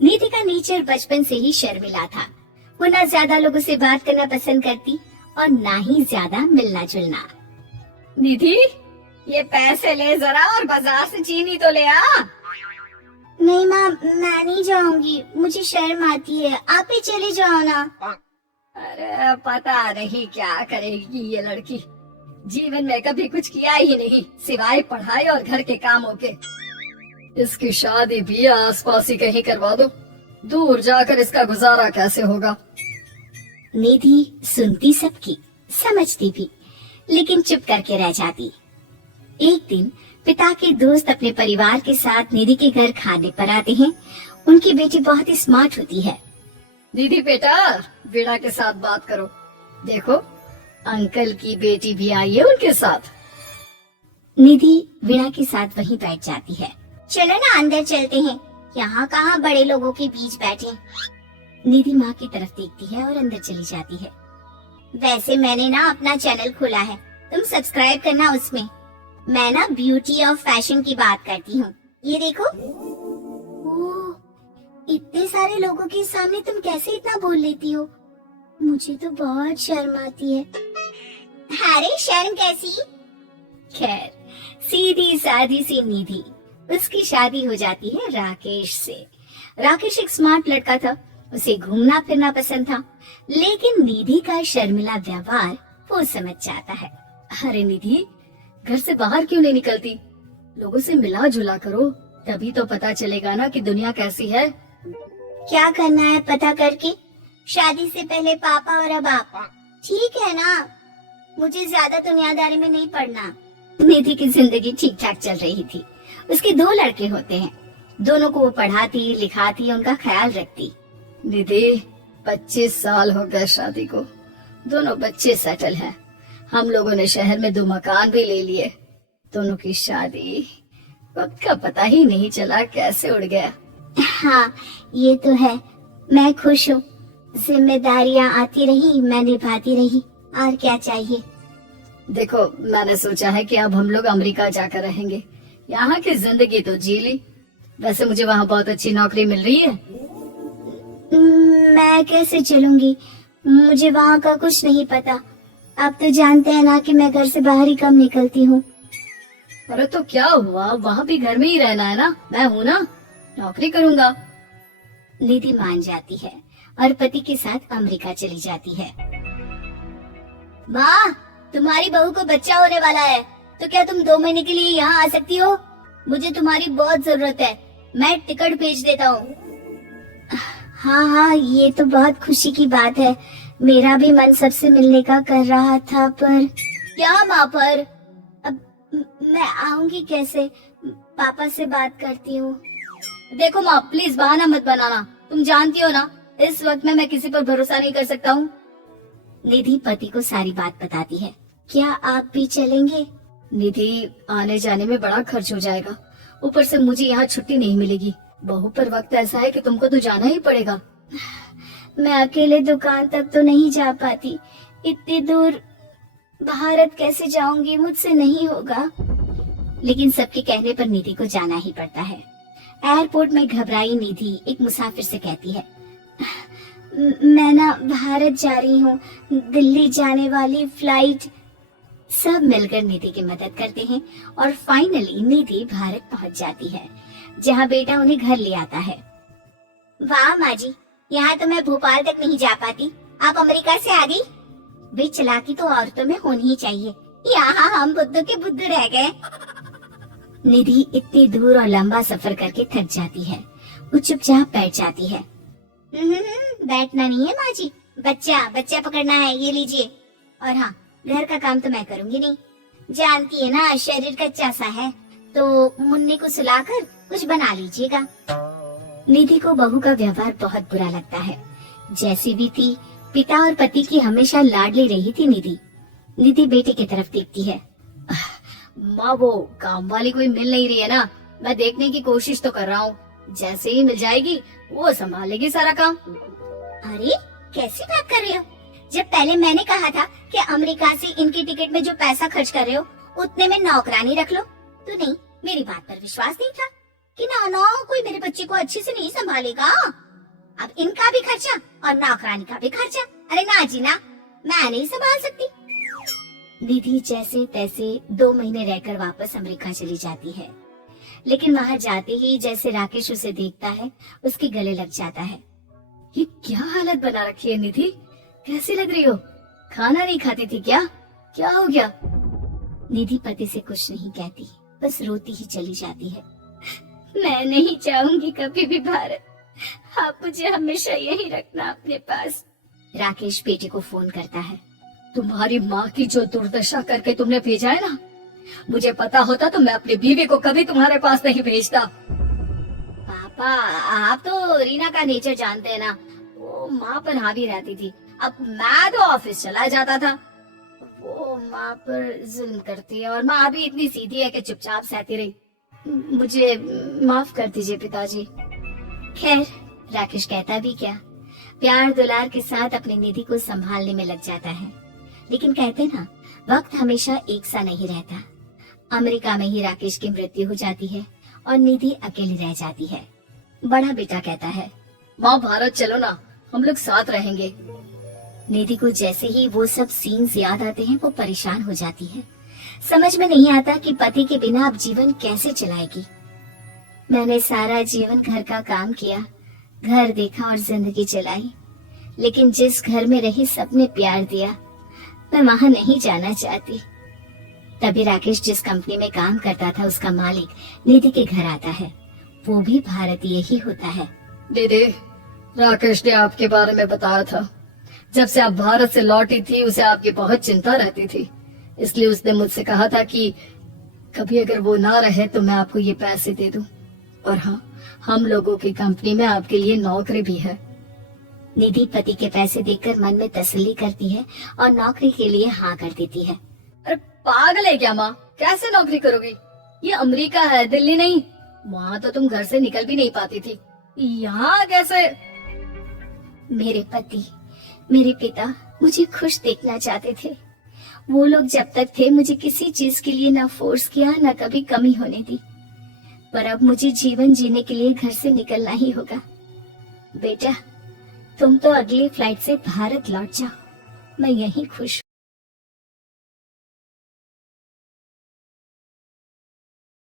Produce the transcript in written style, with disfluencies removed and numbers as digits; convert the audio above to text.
निधि का नेचर बचपन से ही शर्मिला था। वो ना ज्यादा लोगों से बात करना पसंद करती और ना ही ज्यादा मिलना जुलना। निधि, ये पैसे ले जरा और बाजार से चीनी तो ले आ। नहीं माँ, मैं नहीं जाऊंगी, मुझे शर्म आती है, आप ही चले जाओ ना। अरे पता नहीं क्या करेगी ये लड़की, जीवन में कभी कुछ किया ही नहीं सिवाय पढ़ाई और घर के कामों के। इसकी शादी भी आसपास ही कहीं करवा दो, दूर जाकर इसका गुजारा कैसे होगा। निधि सुनती सबकी, समझती भी, लेकिन चुप करके रह जाती। एक दिन पिता के दोस्त अपने परिवार के साथ निधि के घर खाने पर आते हैं। उनकी बेटी बहुत ही स्मार्ट होती है। निधि बेटा, वीणा के साथ बात करो, देखो अंकल की बेटी भी आई है उनके साथ। निधि वीणा के साथ वहीं बैठ जाती है। चलो ना अंदर चलते हैं, यहाँ कहाँ बड़े लोगों के बीच बैठे। निधि माँ की तरफ देखती है और अंदर चली जाती है। वैसे मैंने ना अपना चैनल खोला है, तुम सब्सक्राइब करना उसमें। मैं ना ब्यूटी और फैशन की बात करती हूँ, ये देखो। ओह, इतने सारे लोगों के सामने तुम कैसे इतना बोल लेती हो? मुझे तो बहुत शर्म आती है। अरे शर्म कैसी? खैर, सीधी सादी सी निधि, उसकी शादी हो जाती है राकेश से। राकेश एक स्मार्ट लड़का था, उसे घूमना फिरना पसंद था, लेकिन निधि का शर्मिला व्यवहार वो समझ जाता है। अरे निधि, घर से बाहर क्यों नहीं निकलती? लोगों से मिला जुला करो, तभी तो पता चलेगा ना कि दुनिया कैसी है। क्या करना है पता करके? शादी से पहले पापा और अब आप। ठीक है ना, मुझे ज्यादा दुनियादारी में नहीं पड़ना। निधि की जिंदगी ठीक ठाक चल रही थी। उसके 2 लड़के होते हैं, दोनों को वो पढ़ाती लिखाती, उनका ख्याल रखती। निधि, 25 साल हो गए शादी को, दोनों बच्चे सेटल हैं। हम लोगों ने शहर में 2 मकान भी ले लिए। दोनों की शादी वक्त का पता ही नहीं चला कैसे उड़ गया। हाँ, ये तो है। मैं खुश हूँ, जिम्मेदारियाँ आती रही, मैं निभाती रही, और क्या चाहिए। देखो, मैंने सोचा है कि अब हम लोग अमेरिका जाकर रहेंगे। यहाँ की जिंदगी तो जी ली, वैसे मुझे वहाँ बहुत अच्छी नौकरी मिल रही है। मैं कैसे चलूंगी, मुझे वहाँ का कुछ नहीं पता। आप तो जानते हैं ना कि मैं घर से बाहर ही कम निकलती हूँ। अरे तो क्या हुआ, वहाँ भी घर में ही रहना है ना, मैं हूँ ना, नौकरी करूँगा। निधि मान जाती है और पति के साथ अमेरिका चली जाती है। माँ, तुम्हारी बहू को बच्चा होने वाला है, तो क्या तुम 2 महीने के लिए यहाँ आ सकती हो? मुझे तुम्हारी बहुत जरूरत है, मैं टिकट भेज देता हूँ। हाँ हाँ, ये तो बहुत खुशी की बात है। मेरा भी मन सबसे मिलने का कर रहा था, पर क्या माँ? पर अब मैं आऊंगी कैसे? पापा से बात करती हूँ। देखो माँ, प्लीज बहाना मत बनाना, तुम जानती हो ना इस वक्त में मैं किसी पर भरोसा नहीं कर सकता हूँ। निधि पति को सारी बात बताती है। क्या आप भी चलेंगे? निधि, आने जाने में बड़ा खर्च हो जाएगा, ऊपर से मुझे यहाँ छुट्टी नहीं मिलेगी। बहू पर वक्त ऐसा है कि तुमको तो जाना ही पड़ेगा। मैं अकेले दुकान तक तो नहीं जा पाती, इतनी दूर भारत कैसे जाऊंगी, मुझसे नहीं होगा। लेकिन सबके कहने पर निधि को जाना ही पड़ता है। एयरपोर्ट में घबराई निधि एक मुसाफिर से कहती है, मैं ना भारत जा रही हूँ, दिल्ली जाने वाली फ्लाइट। सब मिलकर निधि की मदद करते हैं और फाइनली निधि भारत पहुँच जाती है, जहाँ बेटा उन्हें घर ले आता है। वाह माँ जी, यहाँ तो मैं भोपाल तक नहीं जा पाती, आप अमेरिका से आ गई। भाई चालाकी तो औरतों में होनी ही चाहिए, यहाँ हम बुद्धू के बुद्धू रह गए। निधि इतनी दूर और लंबा सफर करके थक जाती है, वो चुपचाप बैठ जाती है। बैठना नहीं है माँ जी, बच्चा पकड़ना है, ये लीजिए। और हाँ, घर का काम तो मैं करूँगी नहीं, जानती है ना शरीर कच्चा सा है, तो मुन्नी को सुलाकर कुछ बना लीजिएगा। निधि को बहू का व्यवहार बहुत बुरा लगता है। जैसी भी थी, पिता और पति की हमेशा लाडली रही थी निधि। निधि बेटे की तरफ देखती है। माँ, वो काम वाली कोई मिल नहीं रही है ना, मैं देखने की कोशिश तो कर रहा हूँ, जैसे ही मिल जाएगी वो संभालेगी सारा काम। अरे कैसी बात कर रहे हो? जब पहले मैंने कहा था कि अमेरिका से इनकी टिकट में जो पैसा खर्च कर रहे हो उतने में नौकरानी रख लो, तो नहीं, मेरी बात पर विश्वास नहीं था। कि ना कोई मेरे बच्चे को अच्छे से नहीं संभालेगा। अब इनका भी खर्चा और नौकरानी का भी खर्चा। अरे ना जी ना, मैं नहीं संभाल सकती। निधि जैसे तैसे 2 महीने रहकर वापस अमेरिका चली जाती है, लेकिन वहां जाते ही जैसे राकेश उसे देखता है उसके गले लग जाता है। ये क्या हालत बना रखी है निधि, कैसी लग रही हो? खाना नहीं खाती थी क्या? क्या हो गया? निधि पति से कुछ नहीं कहती, बस रोती ही चली जाती है। मैं नहीं चाहूंगी कभी भी भारत, आप मुझे हमेशा यही रखना अपने पास। राकेश बेटे को फोन करता है। तुम्हारी माँ की जो दुर्दशा करके तुमने भेजा है ना, मुझे पता होता तो मैं अपनी बीवी को कभी तुम्हारे पास नहीं भेजता। पापा, आप तो रीना का नेचर जानते हैं ना, वो माँ पर हावी रहती थी। अब मैं तो ऑफिस चला जाता था, वो माँ पर जुल्म करती है और माँ भी इतनी सीधी है कि चुपचाप सहती रही। मुझे माफ कर दीजिए पिताजी। खैर, राकेश कहता भी क्या, प्यार दुलार के साथ अपनी निधि को संभालने में लग जाता है। लेकिन कहते ना, वक्त हमेशा एक सा नहीं रहता। अमेरिका में ही राकेश की मृत्यु हो जाती है और निधि अकेली रह जाती है। बड़ा बेटा कहता है, माँ भारत चलो ना, हम लोग साथ रहेंगे। निधि को जैसे ही वो सब सीन्स याद आते हैं वो परेशान हो जाती है। समझ में नहीं आता कि पति के बिना अब जीवन कैसे चलाएगी। मैंने सारा जीवन घर का काम किया, घर देखा और जिंदगी चलाई, लेकिन जिस घर में रही सबने प्यार दिया, मैं वहां नहीं जाना चाहती। तभी राकेश जिस कंपनी में काम करता था उसका मालिक निधि के घर आता है। वो भी भारतीय ही होता है। दीदी, राकेश ने आपके बारे में बताया था। जब से आप भारत से लौटी थी उसे आपकी बहुत चिंता रहती थी, इसलिए उसने मुझसे कहा था कि कभी अगर वो ना रहे तो मैं आपको ये पैसे दे दूं। और हाँ, हम लोगों की कंपनी में आपके लिए नौकरी भी है। निधि पति के पैसे देकर मन में तसल्ली करती है और नौकरी के लिए हाँ कर देती है। अरे पागल है क्या माँ, कैसे नौकरी करोगी? ये अमेरिका है, दिल्ली नहीं। वहाँ तो तुम घर से निकल भी नहीं पाती थी, यहाँ कैसे? मेरे पति, मेरे पिता मुझे खुश देखना चाहते थे। वो लोग जब तक थे मुझे किसी चीज के लिए ना फोर्स किया, ना कभी कमी होने दी। पर अब मुझे जीवन जीने के लिए घर से निकलना ही होगा। बेटा, तुम तो अगली फ्लाइट से भारत लौट जाओ, मैं यहीं खुश